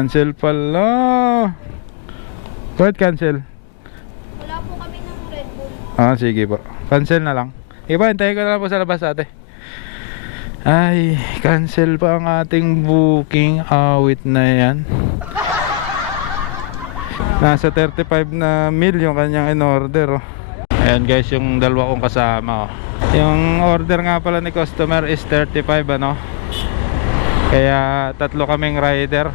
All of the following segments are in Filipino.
Cancel pala. Bakit cancel? Wala po kami ng Red Bull. Ah, sige po. Cancel na lang. Iba, hintayin ko na lang po sa labas, ate. Ay, cancel pa ang ating booking. Awit na yan. Nasa 35 na mil yung kanyang in-order, oh. Ayan guys, yung dalawa kong kasama, oh. Yung order nga pala ni customer is 35, ano. Kaya tatlo kaming rider.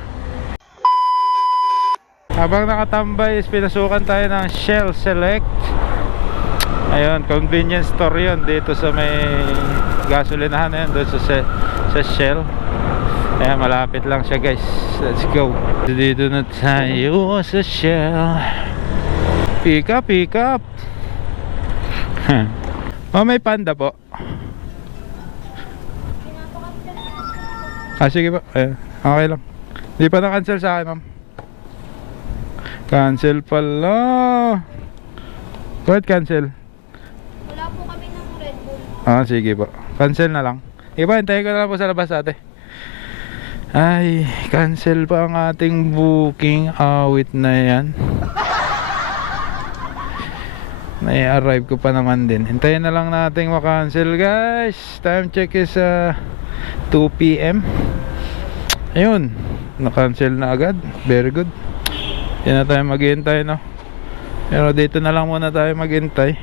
Habang nakatambay is pinasukan tayo ng Shell Select. Ayun, convenience store yun dito sa may gasolinahan na yun, doon sa Shell. Ayan, malapit lang siya guys. Let's go. Dito na tayo sa Shell. Pick up. Oh, may panda po. Ah, sige po. Ayan, okay lang. Hindi pa na-cancel sa akin, ma'am. Cancel pala. Bakit cancel? Wala po kami ng Red Bull. Ah, sige po. Cancel na lang. Iba, hintayin ko na lang po sa labas, ate. Ay, cancel pa ang ating booking. Awit na yan. Nai-arrive ko pa naman din. Hintayin na lang nating makancel, guys. Time check is 2 PM. Ayun, na-cancel na agad. Very good. Hindi na tayo maghihintay, no? Pero dito na lang muna tayo maghintay.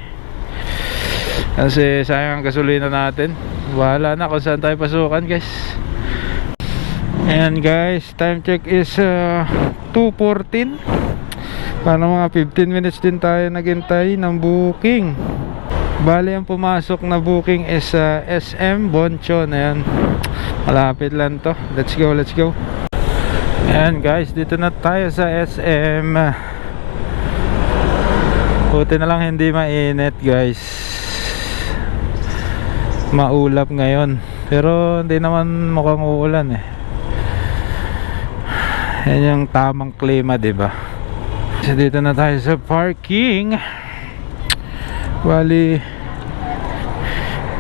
Kasi sayang ang gasolina natin. Bahala na kung saan tayo pasukan, guys. Ayan guys, time check is 2:14. Paano mga 15 minutes din tayo naghintay ng booking. Bali ang pumasok na booking is SM Bonchon. Ayan, malapit lang to. Let's go. Ayan guys, dito na tayo sa SM. Buti na lang hindi mainit guys. Maulap ngayon, pero hindi naman mukhang uulan eh. Yan yung tamang klima, diba? So dito na tayo sa parking. Bali,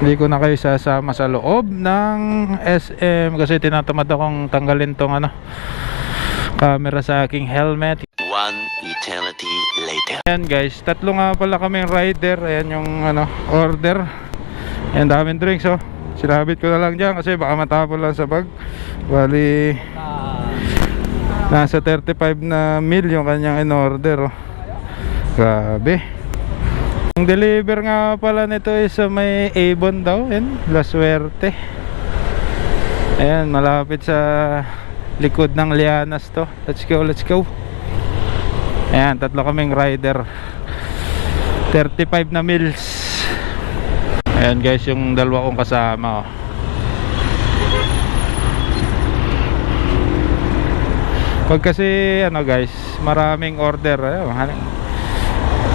hindi ko na kayo sasama sa loob ng SM kasi tinatamad akong tanggalin tong camera sa aking helmet. One eternity later. Ayan guys, tatlo nga pala kaming rider. Ayan yung order. Ayan, daming drinks, oh. Sinabit ko na lang dyan kasi baka matapon lang sa bag. Bali, nasa 35 na mil yung kanyang in-order, oh. Grabe. Ang deliver nga pala nito is sa may Avon daw. Ayan, La Suerte. Ayan, malapit sa likod ng Lianas to. Let's go. Ayan, tatlo kaming rider. 35 na mils. Ayan guys, yung dalawa kong kasama, oh. Pag kasi guys, maraming order,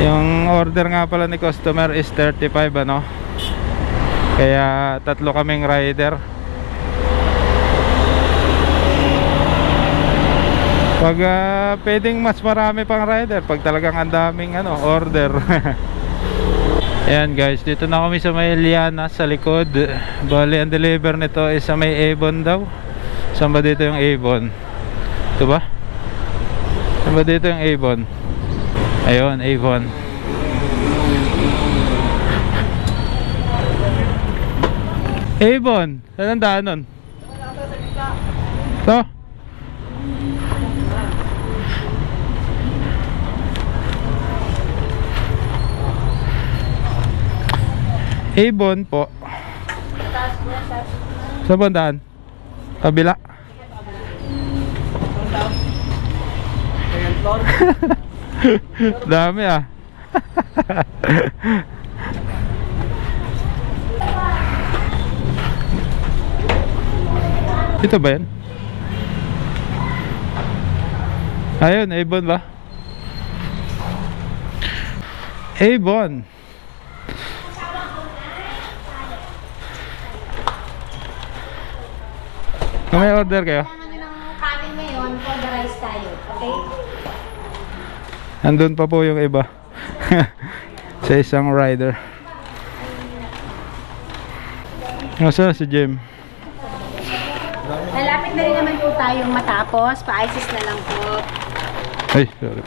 yung order nga pala ni customer is 35, ano. Kaya tatlo kaming rider. Pag pwedeng mas marami pang rider pag talagang ang daming order. Ayan guys, dito na kami sa may Liana sa likod. Bali ang deliver nito is sa may Avon daw. Saan ba dito yung Avon? Ito ba? Saan ba dito yung Avon? Ayun, Avon. Avon, saan ang daan nun? Ito? Avon po. Sa bandaan? Kabila. Dami ah. Ito ba yan? Ayun, Avon ba? Avon. Kung may order kayo? Kailangan nyo ng kanin ngayon, for the rice tayo, okay? Andun pa po yung iba. Sa isang rider. Nasaan si Jem? Lalapit na rin naman po tayong matapos. Pa-ISIS na lang po. Ay, sorry.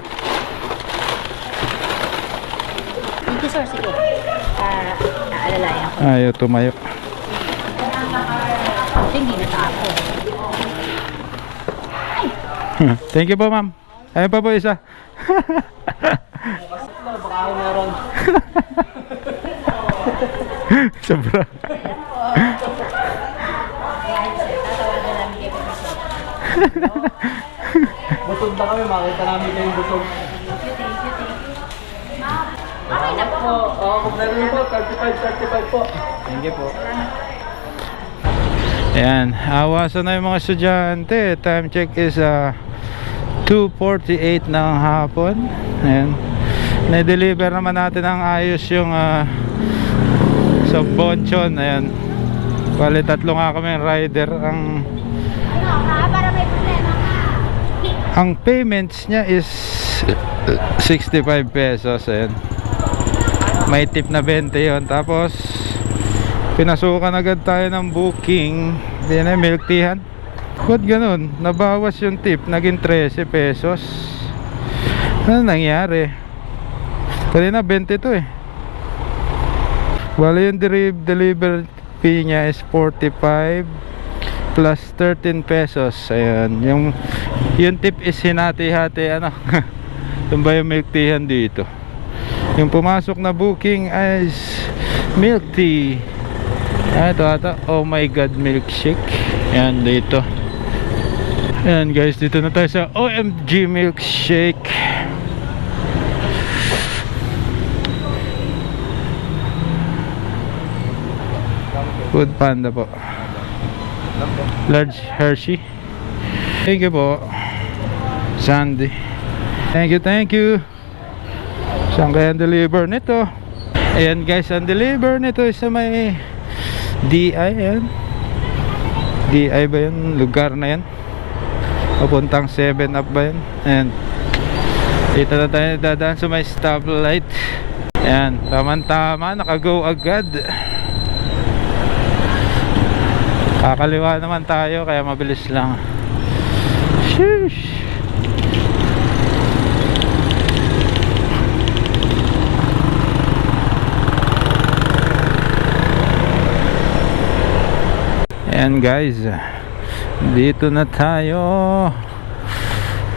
Thank you, sir. Sige. Naalalayan ko. Ayaw tumayo. Hindi natapos. Thank you po, ma'am. Ayun pa po isa. Sobra. Busog na kami, makita namin kayong busog. Okay na po. Oo, kompleto yun po, 35 po. Thank you po. Ayan, awasan na yung mga estudyante. Time check is 2:48 ng hapon. Ayan. Na-deliver naman natin ang ayos yung sa Bonchon. Ayan. Bali, tatlo nga kami rider. Para may problema ka. Ang payments niya is 65 pesos. Ayan. May tip na 20 yun. Tapos pinasukan agad tayo ng booking. Hindi na milk teahan. Ba't ganun? Nabawas yung tip. Naging 13 pesos. Ano nangyari? Kanina 20 to eh. Bali yung delivery fee niya is 45 plus 13 pesos. Ayan. Yung tip is hinati-hati. Ano? Yung ba yung milk teahan dito? Yung pumasok na booking is milk tea. Ito ata, oh my god, milkshake. Yan dito. Yan guys, dito na tayo sa OMG milkshake. Food Panda po. Large Hershey. Thank you po, Sandy. Thank you. Saan kaya ang deliver nito? Ayan guys, ang deliver nito is sa may DI. Ayan. DI ba yun? Lugar na yan. Papuntang 7-Up ba yun? Ayan. Dito na tayo dadaan sa may stoplight. Ayan. Tama-tama. Nakago agad. Kakaliwa naman tayo kaya mabilis lang. Sheesh. Ayan guys, dito na tayo.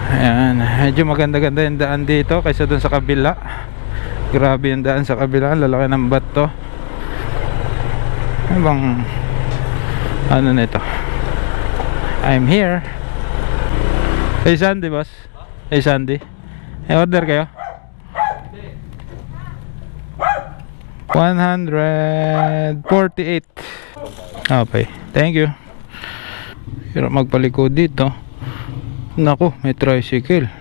Ayan, medyo maganda-ganda yung daan dito kaysa dun sa kabila. Grabe yung daan sa kabila, lalaki ng bato. Ano bang ano nito? I'm here. Hey Sandy boss. Hey Sandy, order kayo? 148. Okay, thank you. Hirap magpalikod dito. Naku, may tricycle.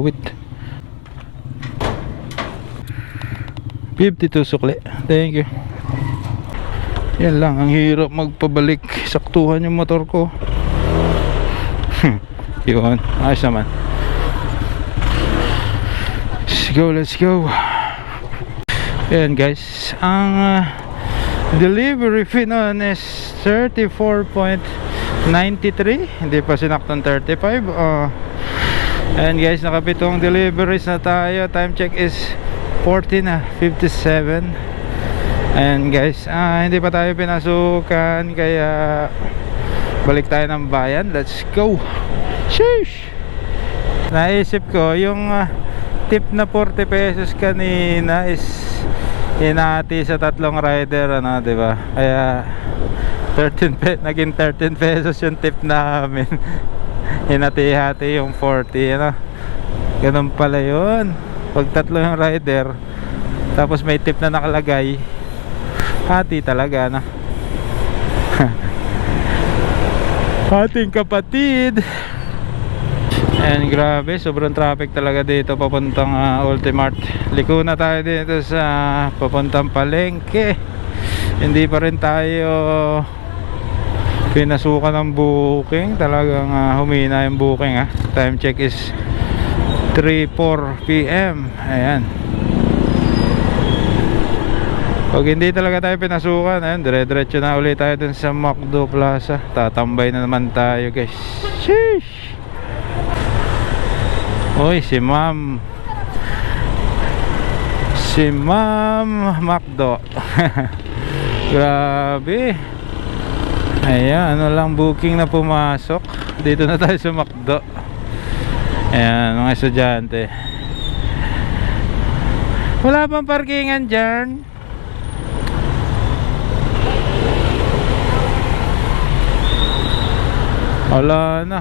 Wait. 52 sukli. Thank you. Yan lang, ang hirap magpabalik. Saktuhan yung motor ko. Yun, ayos naman. Let's go. Yan guys, ang delivery fee nun is 34.93. Hindi pa sinaktong 35. And guys, nakapitong deliveries na tayo. Time check is 14:57. And guys, hindi pa tayo pinasukan, kaya balik tayo ng bayan. Let's go. Sheesh. Naisip ko yung tip na 40 pesos kanina is hinati sa tatlong rider, ano, di ba? Kaya naging 13 pesos yung tip namin. Hinati-hati yung 40, ano. Ganun pala yun. Pag tatlo yung rider, tapos may tip na nakalagay, hati talaga, no? Hating kapatid. And grabe, sobrang traffic talaga dito papuntang Ultimart. Liko na tayo dito sa papuntang Palengke. Hindi pa rin tayo pinasukan ng booking. Talagang humina yung booking, Time check is 3:04 PM. Ayan. Pag hindi talaga tayo pinasukan, ayun, dire-diretso na ulit tayo dun sa McDo Plaza. Tatambay na naman tayo guys. Sheesh. Uy, si Ma'am Macdo. Grabe. Ayan, ano lang booking na pumasok. Dito na tayo sa Macdo. Ayan, mga estudyante. Wala pang parkingan dyan. Wala na.